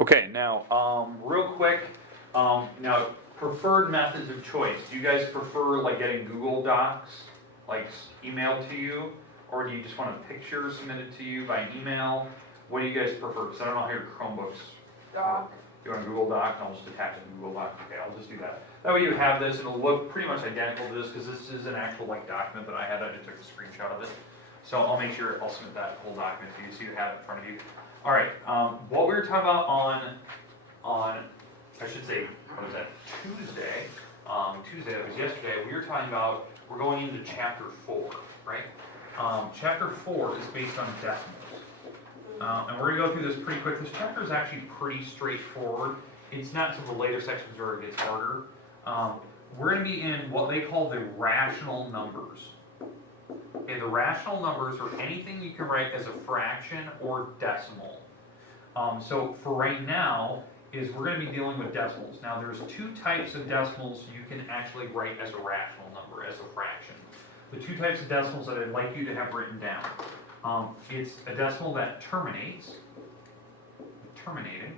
Okay, now, real quick, now, preferred methods of choice. Do you guys prefer like getting Google Docs, like emailed to you? Or do you just want a picture submitted to you by email? What do you guys prefer? Because I don't know how your Chromebooks Doc. You want a Google Doc, and I'll just attach it to Google Doc. Okay, I'll just do that. That way you have this, it'll look pretty much identical to this, because this is an actual like document that I had. I just took a screenshot of it. So I'll make sure I'll submit that whole document to you, so you have it in front of you. All right, what we were talking about on I should say, what was that, Tuesday? Tuesday, that was yesterday, we were talking about, we're going into chapter 4, right? Chapter 4 is based on decimals. And we're going to go through this pretty quick. This chapter is actually pretty straightforward. It's not until the later sections where it gets harder. We're going to be in what they call the rational numbers. Okay, the rational numbers are anything you can write as a fraction or decimal. So for right now, is we're going to be dealing with decimals. Now there's two types of decimals you can actually write as a rational number, as a fraction. The two types of decimals that I'd like you to have written down. It's a decimal that terminates, terminating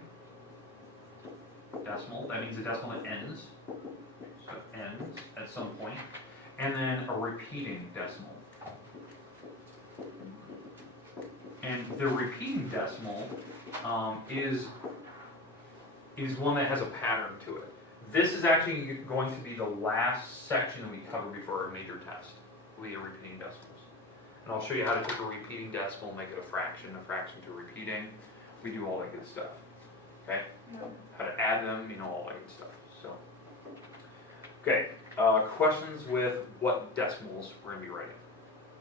decimal, that means a decimal that ends, so it ends at some point, and then a repeating decimal. And the repeating decimal is one that has a pattern to it. This is actually going to be the last section that we cover before our major test, will be a repeating decimals. And I'll show you how to take a repeating decimal, make it a fraction to repeating. We do all that good stuff, okay? Yep. How to add them, you know, all that good stuff, so. Okay, questions with what decimals we're gonna be writing.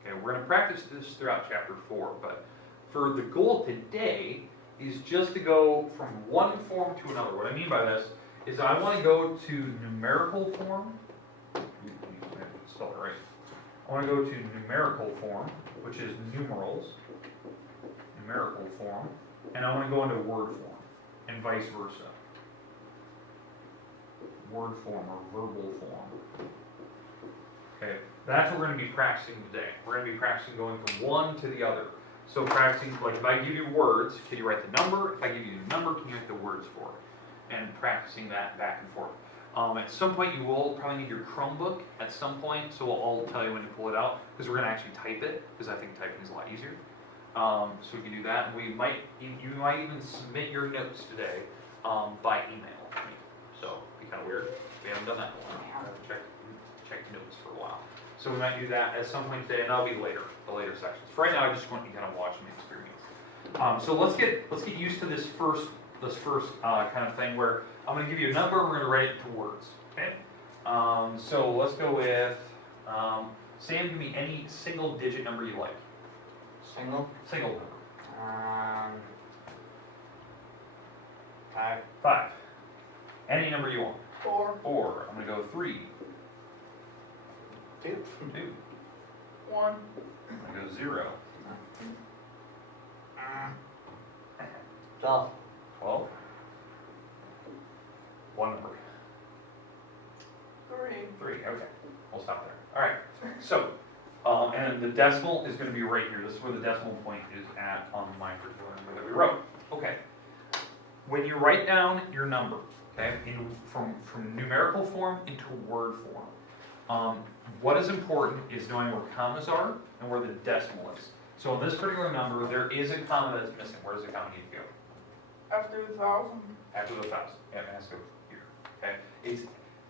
Okay, we're gonna practice this throughout chapter 4, but for the goal today is just to go from one form to another. What I mean by this is I wanna go to numerical form, spell it right. I want to go to numerical form, which is numerals, numerical form, and I want to go into word form, and vice versa. Word form or verbal form. Okay, that's what we're going to be practicing today. We're going to be practicing going from one to the other. So practicing, like if I give you words, can you write the number? If I give you the number, can you write the words for it? And practicing that back and forth. At some point you will probably need your Chromebook at some point, so I'll tell you when to pull it out, because we're going to actually type it, because I think typing is a lot easier. So we can do that, and you might even submit your notes today by email. So it'd be kind of weird. We haven't done that in a while. I haven't checked notes for a while. So we might do that at some point today, and that'll be later, the later sections. For right now, I just want you to kind of watch and experience. So let's get used to this first kind of thing where I'm going to give you a number, we're going to write it into words, okay? So let's go with, Sam, give me any single digit number you like. Single? Single number. 5. 5. Any number you want. 4. 4. I'm going to go 3. 2. 2. 1. I'm going to go 0. 12. 12. One number. 3. 3. Okay. We'll stop there. All right. So, and the decimal is going to be right here. This is where the decimal point is at on my particular number that we wrote. Okay. When you write down your number, okay, from numerical form into word form, what is important is knowing where commas are and where the decimal is. So in this particular number, there is a comma that's missing. Where does the comma need to go? After the 1,000. After the 1,000. Yeah, it has to go here. Okay. It's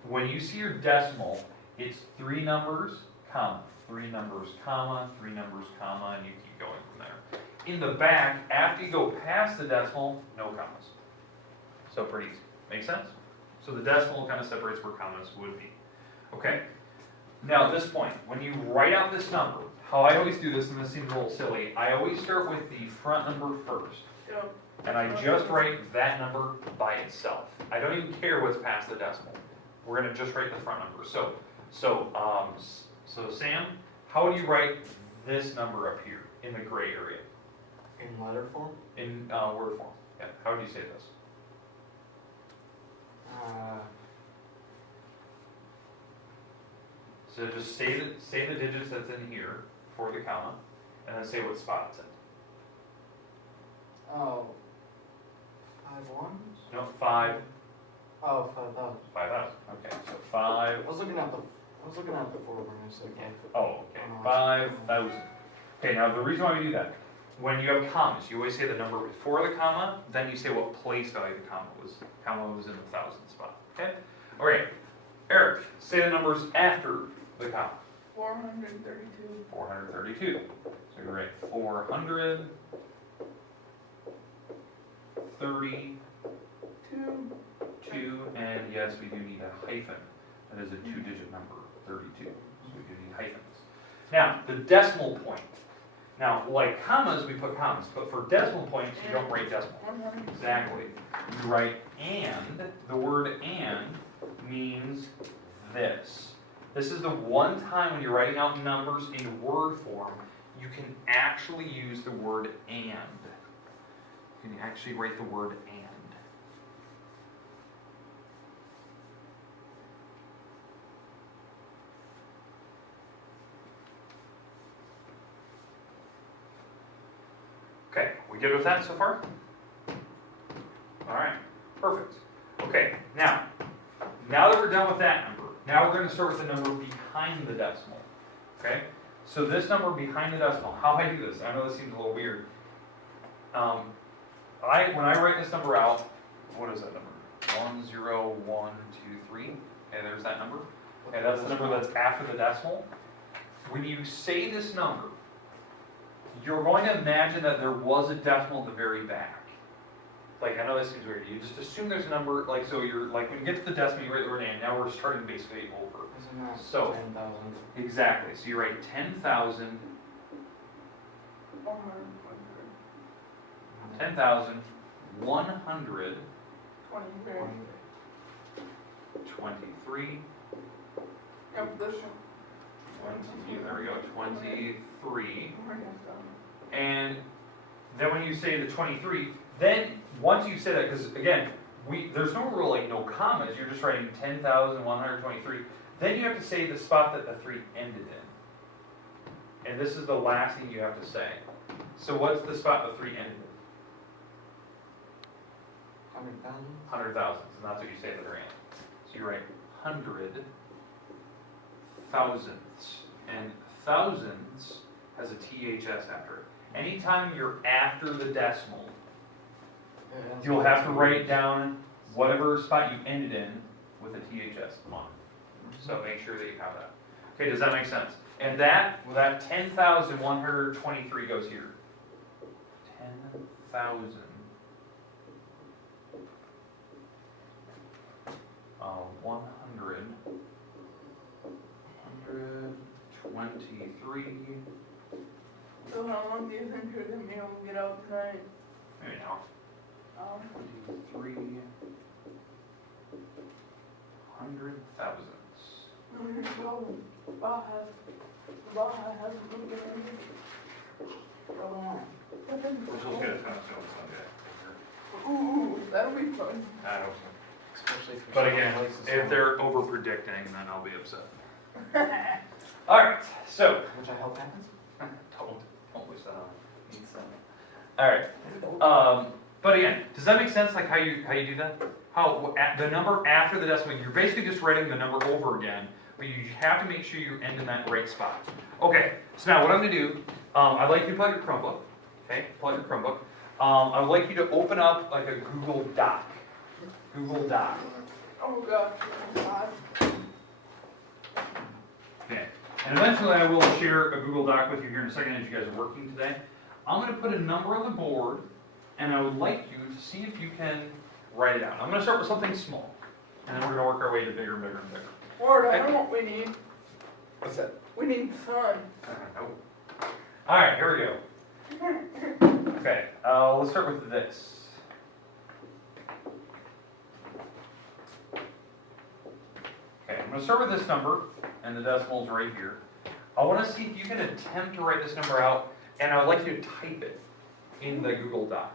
when you see your decimal, it's 3 numbers, comma, 3 numbers, comma, 3 numbers, comma, and you keep going from there. In the back, after you go past the decimal, no commas. So pretty easy. Make sense? So the decimal kind of separates where commas would be. Okay. Now at this point, when you write out this number, how I always do this, and this seems a little silly, I always start with the front number first. Yep. And I just write that number by itself. I don't even care what's past the decimal. We're going to just write the front number. So Sam, how would you write this number up here in the gray area? In letter form? In word form. Yeah. How would you say this? So just say the digits that's in here for the comma, and then say what spot it's in. Oh. 5, ones? No, 5, Oh, 5,000. 5,000. Okay, so 5. I was looking at the forward when I said okay. Oh, okay, 5,000. Okay, now the reason why we do that, when you have commas, you always say the number before the comma, then you say what place value the comma was. Comma was in the thousand spot. Okay. All right, Eric, say the numbers after the comma. 432. 432. So you're right. 432, and yes, we do need a hyphen. That is a 2-digit number, 32. So we do need hyphens. Now, the decimal point. Now, like commas, we put commas, but for decimal points, you don't write decimal. 100. Exactly. You write and. The word and means this. This is the one time when you're writing out numbers in word form, you can actually use the word and. You can actually write the word and. Okay, we good with that so far? All right, perfect. Okay, now that we're done with that number, now we're going to start with the number behind the decimal. Okay, so this number behind the decimal, how I do this, I know this seems a little weird. When I write this number out, what is that number? 10123. Okay, there's that number. Okay, that's the number that's after the decimal. When you say this number, you're going to imagine that there was a decimal at the very back. Like, I know this seems weird. You just assume there's a number, like, so you're, like, when you get to the decimal, you write the word and. Now we're starting basically over. Isn't that So, 10,000? Exactly. So you write 10,000, 10,123, 23. Yep, this one. 20, there we go, 23. Where is that? And then when you say the 23, then once you say that, because again, there's no real, like, no commas, you're just writing 10,123. Then you have to say the spot that the 3 ended in. And this is the last thing you have to say. So what's the spot the 3 ended in? 100,000? 100,000, and that's what you say at the very end. So you write 100 thousandths, and thousands has a THS after it. Anytime you're after the decimal, you'll have to write down whatever spot you ended in with a THS on. So make sure that you have that. Okay, does that make sense? And that 10,123 goes here. 10,000. 100. 123. So how long do you think you're gonna be able to get out tonight? Maybe now. 23. 100,000s. Baja hasn't moved in. Go on. We're supposed to get a ton of sales Sunday. Ooh, that'll be fun. I hope so. Especially for But someone again, who likes the if sun. they're over predicting, then I'll be upset. Alright, so. Which I hope happens. Don't wish that on me. Alright. But again, does that make sense, like how you do that? How the number after the decimal, you're basically just writing the number over again, but you have to make sure you end in that right spot. Okay, so now what I'm going to do, I'd like you to pull out your Chromebook. Okay, pull out your Chromebook. I would like you to open up like a Google Doc. Google Doc. Oh gosh, God. Okay. And eventually I will share a Google Doc with you here in a second as you guys are working today. I'm going to put a number on the board, and I would like you to see if you can write it out. I'm going to start with something small, and then we're going to work our way to bigger and bigger and bigger. Ward, I know what we need. What's that? We need sun. Nope. All right, here we go. Okay, let's start with this. Okay, I'm going to start with this number, and the decimal's right here. I want to see if you can attempt to write this number out, and I would like you to type it in the Google Doc.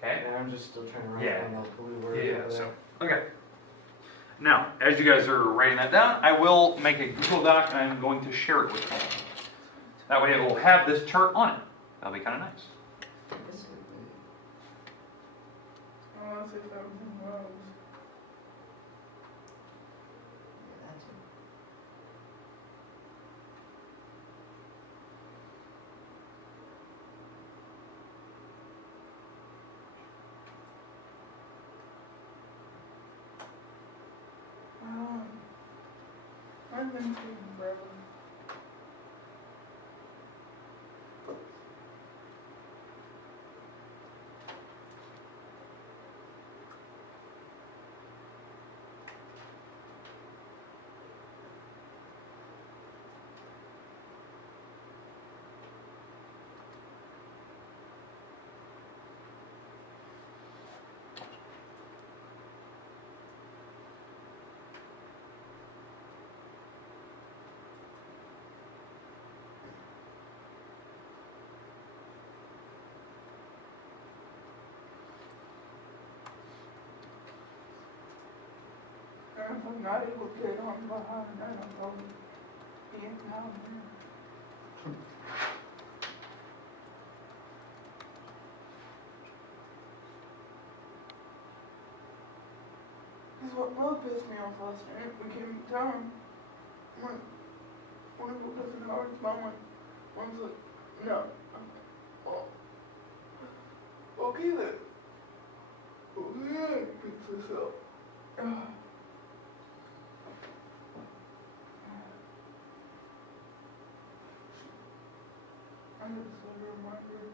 Okay? And I'm just still trying to write Yeah. down those blue words Yeah, over so, there. okay. Now, as you guys are writing that down, I will make a Google Doc, and I'm going to share it with you. That way it will have this chart on it. That'll be kind of nice. Unless if everything was. Yeah, that too. Mine's been taking forever. And if I'm not able to get on behind, I don't know. Being down there. Because what really pissed me off last night, we came to town. One of the cousin Howard's mom one's like, no. Oh, okay then. Okay, fix this up. I'm gonna send her a reminder.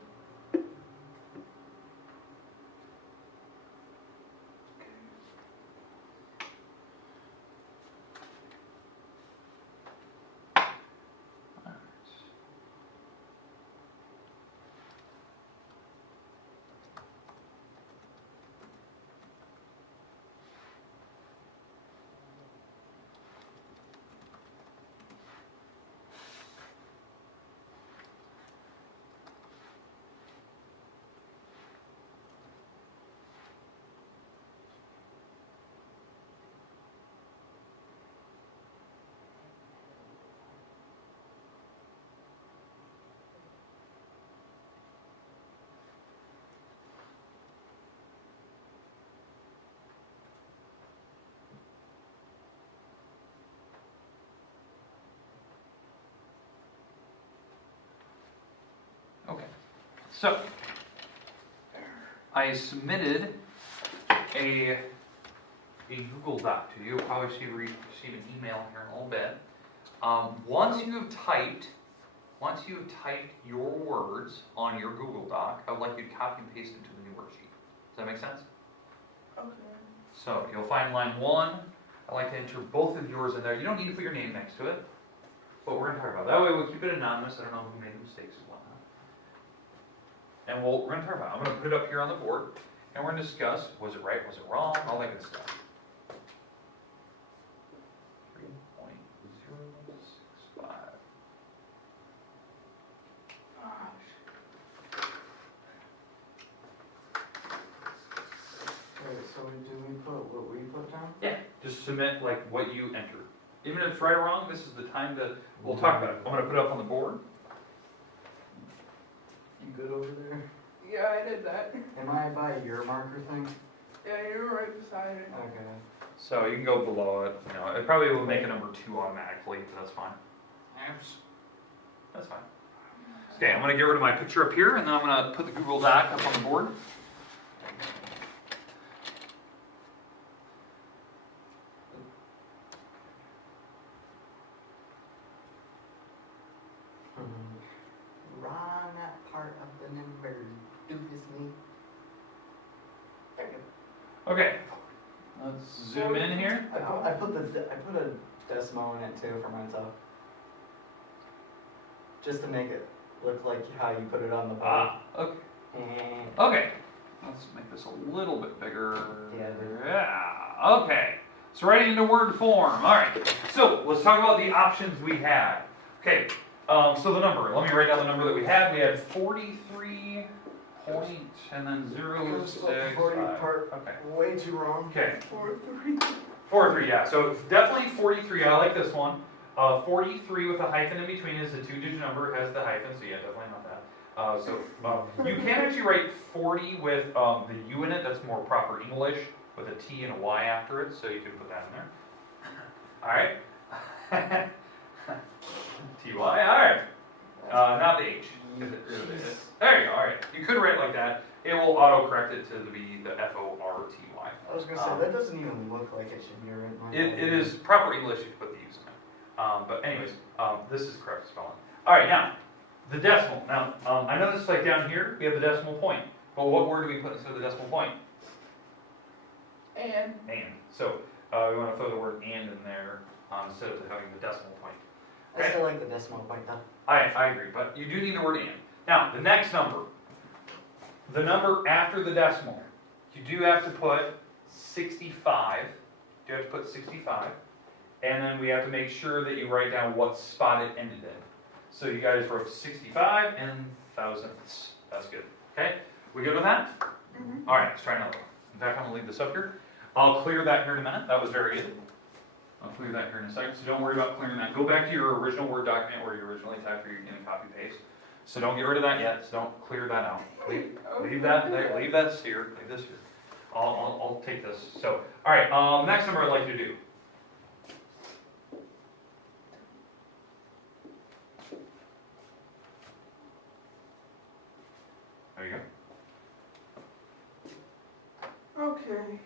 Okay, so I submitted a Google Doc to you. You'll probably receive an email here in a little bit. Once you've typed your words on your Google Doc, I would like you to copy and paste it to the new worksheet. Does that make sense? Okay. So you'll find line 1. I like to enter both of yours in there. You don't need to put your name next to it, but we're going to talk about it. That way we'll keep it anonymous. I don't know who made the mistakes and whatnot. And we're going to talk about it. I'm going to put it up here on the board, and we're going to discuss, was it right, was it wrong, all that good stuff. 3.065. Right, so do we put what we put down? Yeah, just submit like what you entered. Even if it's right or wrong, this is the time to, we'll talk about it. I'm going to put it up on the board. You good over there? Yeah, I did that. Am I by your marker thing? Yeah, you were right beside it. Okay. So you can go below it. You know, it probably will make a number 2 automatically, but that's fine. That's fine. Okay, I'm going to get rid of my picture up here, and then I'm going to put the Google Doc up on the board. Wrong part of the number. Do this me. Okay, let's zoom in here. I put a decimal in it too for myself. Just to make it look like how you put it on the board. Okay. And Okay, let's make this a little bit bigger. Yeah. Yeah, okay. So writing into Word form. All right, so let's talk about the options we had. Okay, so the number, let me write down the number that we had. We had 43 point and then 0, 6, 40 5. part Okay. way too wrong. Okay, 4-3. 43, yeah, so it's definitely 43, I like this one. 43 with a hyphen in between is a 2-digit number, has the hyphen, so yeah, definitely not that. You can actually write 40 with the U in it. That's more proper English with a T and a Y after it. So you can put that in there. All right. TY. All right. Not the H. Is it really is? There you go. All right. You could write it like that. It will auto-correct it to be the FORTY. I was gonna say, that doesn't even look like it should be written like that. It is proper English if you put the U's in it. But anyways, this is correct spelling. All right, now, the decimal. Now, I know this like down here, we have the decimal point. But what word do we put instead of the decimal point? And. So, we want to throw the word and in there instead of having the decimal point. I still like the decimal point though. I agree, but you do need the word and. Now, the next number. The number after the decimal. You do have to put 65. You have to put 65. And then we have to make sure that you write down what spot it ended in. So you guys wrote 65 and thousandths. That's good. Okay? We good with that? Mm-hmm. All right, let's try another one. In fact, I'm going to leave this up here. I'll clear that here in a minute. That was very good. I'll clear that here in a second, so don't worry about clearing that. Go back to your original Word document where you originally typed your in copy paste. So don't get rid of that yet, so don't clear that out. Leave that there, leave that here, leave this here. I'll take this. So, all right, next number I'd like you to do. There you go. Okay.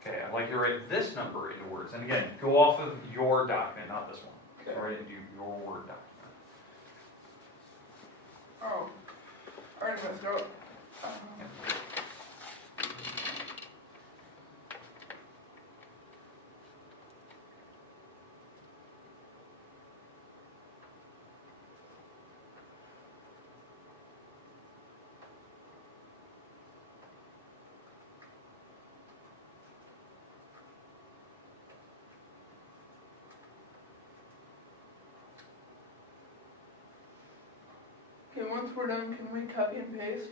Okay, I'd like you to write this number into words. And again, go off of your document, not this one. So Okay. write it into your Word document. Oh, I already messed up. Okay, once we're done, can we copy and paste?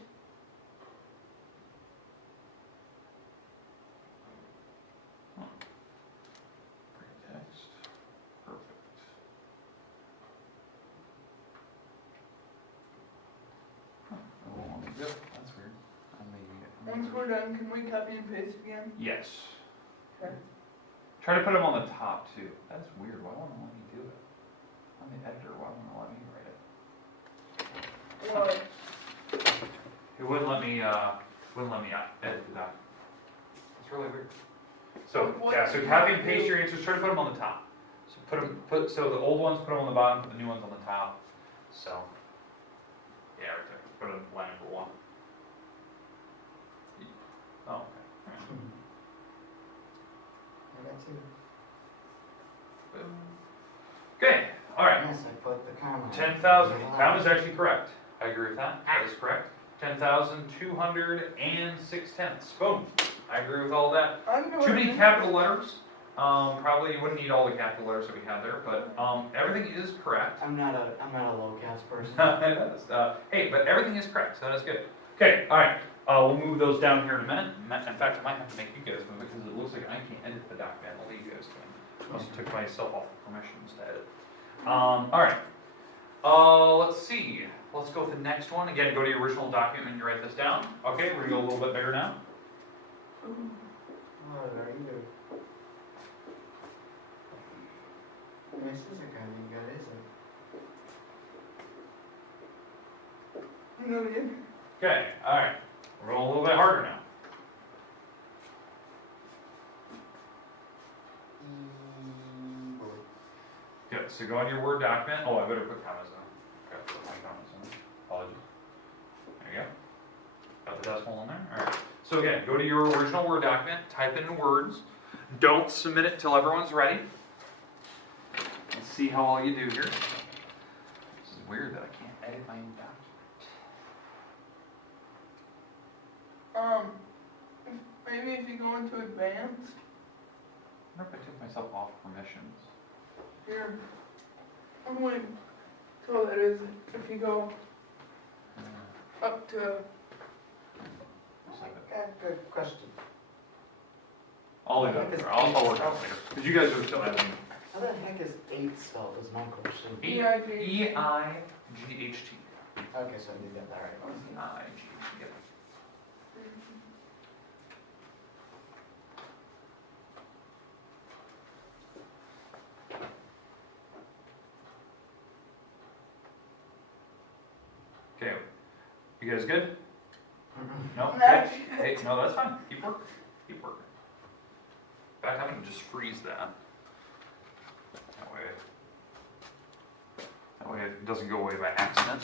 Text. Perfect. Oh, yep, that's weird. Once we're done, can we copy and paste again? Yes. Okay. Try to put them on the top too. That's weird. Why won't it let me do it? I'm the editor. Why won't it let me write it? What? It wouldn't let me edit the document. It's really weird. So What yeah, so do you copy want and to paste do? your answers. Try to put them on the top. So so the old ones put them on the bottom, put the new ones on the top. So yeah, right there. Put it in line number 1. Oh, okay. I got two. Boom. Okay. All right. Yes, I put the comma. 10,000. Count is actually correct. I agree with that. That is correct. 10,206 tenths. Boom. I agree with all that. I'm doing Too many it. capital letters. Probably you wouldn't need all the capital letters that we have there, but everything is correct. I'm not a low cast person. Hey, but everything is correct, so that's good. Okay, all right. We'll move those down here in a minute. In fact, I might have to make you guys move it because it looks like I can't edit the document. I'll leave you guys to it. I must have took myself off the permissions to edit. All right. Let's see. Let's go with the next one. Again, go to your original document and you write this down. Okay, we're gonna go a little bit bigger now. What are you? This isn't gonna be good, is it? No, you. Okay, all right. We're going a little bit harder now. Good. So go on your Word document. Oh, I better put commas in. Okay, put my commas in. Apologies. There you go. Got the decimal in there. All right. So again, go to your original Word document. Type it in words. Don't submit it until everyone's ready. Let's see how all you do here. This is weird that I can't edit my own document. Maybe if you go into advanced, I wonder if I took myself off permissions. here, I'm waiting. So that is, if you go up to, Good question. I'll leave that there. I'll work on it later. Because you guys are still editing. How the heck is 8 spelled is my question. EIG. E-I-G-H. GHT. Okay, so I did get that right. IGHT, yep. Okay, you guys good? No? No. Okay. Hey, no, that's fine. Keep working. Keep working. In fact, I'm gonna just freeze that. That way it doesn't go away by accident.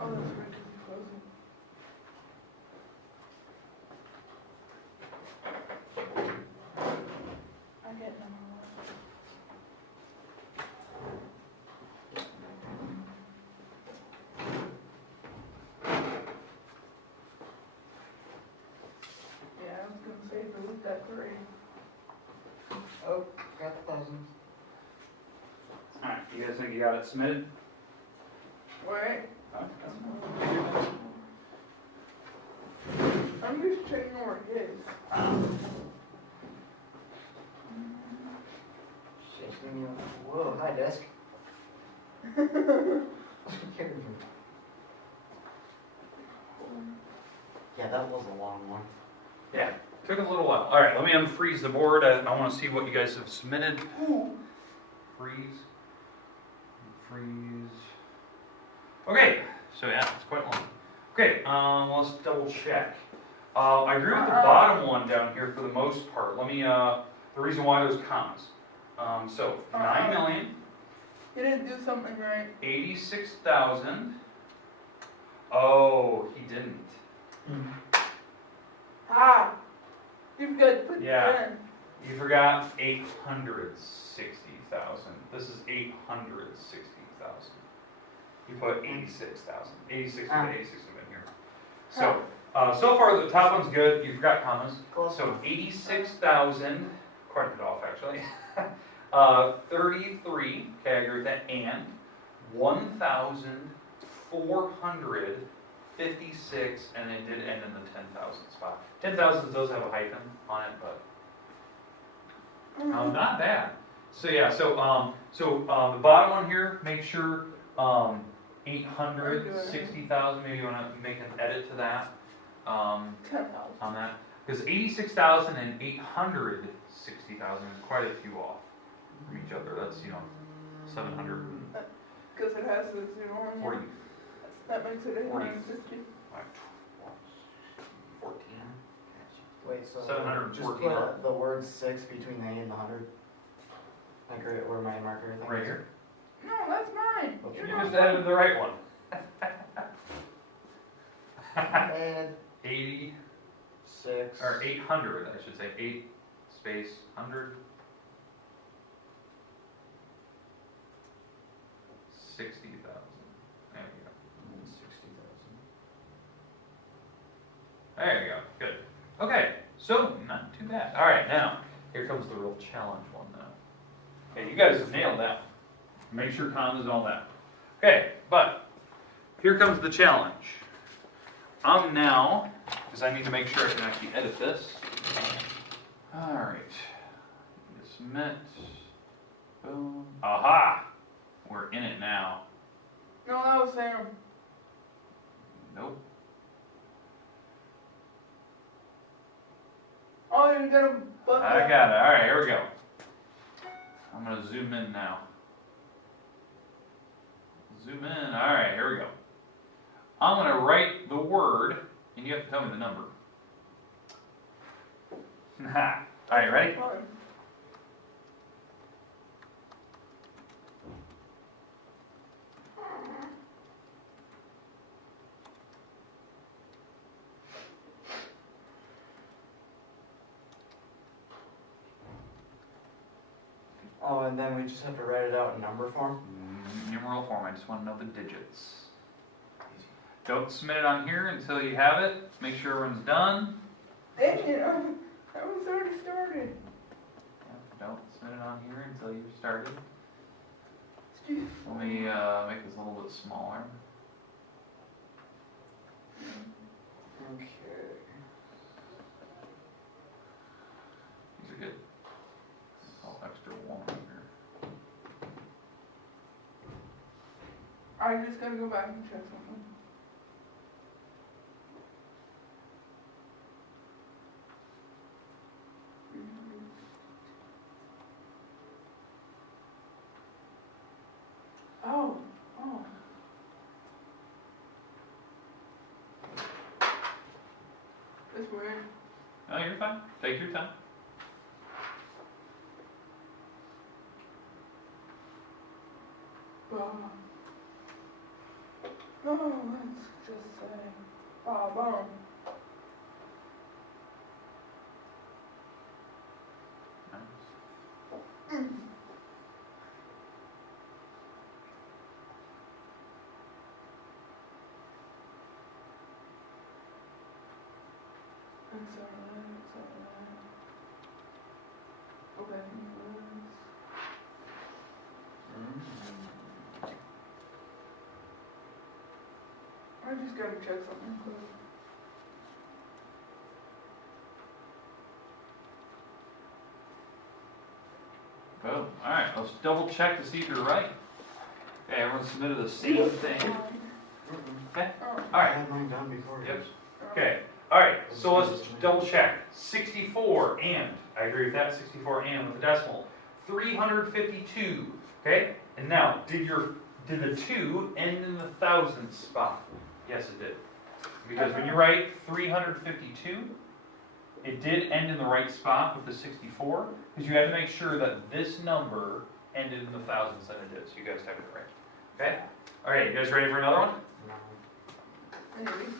Oh, that's right, 'cause you closed it. I get number one. Yeah, I was gonna say delete that three. Oh, got 1,000. Alright, you guys think you got it submitted? Wait, Huh? I'm just checking where it is. Shit's gonna be like, whoa, hi desk. Yeah, that was a long one. Yeah, took a little while. Alright, let me unfreeze the board. I wanna see what you guys have submitted. Ooh. Freeze. Freeze. Okay, so yeah, it's quite long. Okay, let's double check. I agree with the bottom one down here for the most part. Let me, the reason why those commas. So, 9,000,000, You didn't do something right. 86,000. Oh, he didn't. Ah! You've got to put Yeah. that in. You forgot 860,000. This is 860,000. You put 86,000. 86 Ah. and 86 have been here. So, so far the top one's good. You forgot commas. Close. So 86,000, quite a bit off actually. 33, okay, I agree with that, and 1,456, and it did end in the 10,000 spot. 10,000 does have a hyphen on it, but not bad. So yeah, so the bottom one here, make sure 860,000. Maybe you want to make an edit to that 10,000. on that, because 86,000 and 860,000 is quite a few off from each other. That's 740. Because it has the zero on there. That makes it 850. 14. Wait, so 714. just put the word 6 between the 8 and the 100. Like right where my marker thing Right is. here. No, that's mine. Okay. You're You not just added the right one. And 80 6. or 800, I should say. 8 space 100. 60,000. There you go. 60,000. There you go. Good. Okay. So not too bad. All right. Now here comes the real challenge one now. Okay, you guys have nailed that. Make sure commas and all that. Okay, but here comes the challenge. I'm now, because I need to make sure I can actually edit this. All right. Submit. Boom. Aha! We're in it now. No, that was Sam. Nope. Oh, you're gonna put I got it. All right, here we go. I'm going to zoom in now. Zoom in. All right, here we go. I'm going to write the word, and you have to tell me the number. All right, ready? Fun. Oh, and then we just have to write it out in number form? Numeral form, I just want to know the digits. Don't submit it on here until you have it. Make sure everyone's done. Dang it, I was already started. Yeah, don't submit it on here until you've started. Excuse. Let me make this a little bit smaller. Okay. These are good. Oh, extra one here. I just gotta go back and check something. Oh, oh. That's weird. Oh, you're fine. Take your time. Oh, let's just say, boom. Nice. Okay. I just gotta check something quick. Boom. Alright, let's double check to see if you're right. Okay, everyone submitted the same thing. Okay. I Alright. had mine done before. Yep. Okay. Alright, so let's double check. 64 and, I agree with that, 64 and with the decimal. 352. Okay? And now, did the 2 end in the thousandth spot? Yes, it did. Because when you write 352, it did end in the right spot with the 64, because you had to make sure that this number ended in the thousands, and it did, so you guys have it right. Okay? Alright, you guys ready for another one? Maybe.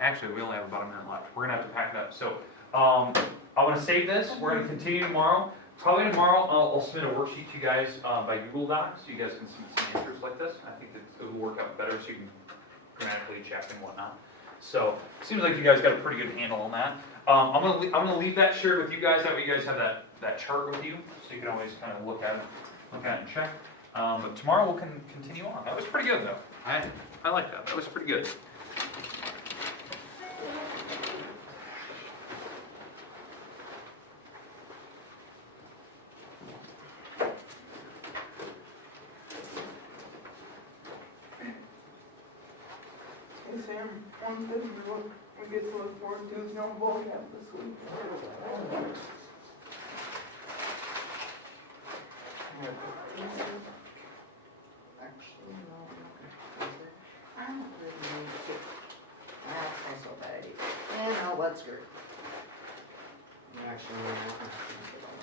Actually, we only have about a minute left. We're gonna have to pack it up. So, I wanna save this. We're gonna continue tomorrow. Probably tomorrow, I'll submit a worksheet to you guys by Google Docs, so you guys can submit some answers like this. I think that it will work out better, so you can grammatically check and whatnot. So, seems like you guys got a pretty good handle on that. I'm gonna leave that shared with you guys. That way, you guys have that chart with you, so you can always kind of look at it and check. But tomorrow we'll continue on. That was pretty good though. I like that. That was pretty good. Hey Sam, one thing we get to look forward to is no ball cap this week. Actually, no. I don't really need to. That's also bad. And no, let's go. Actually, no.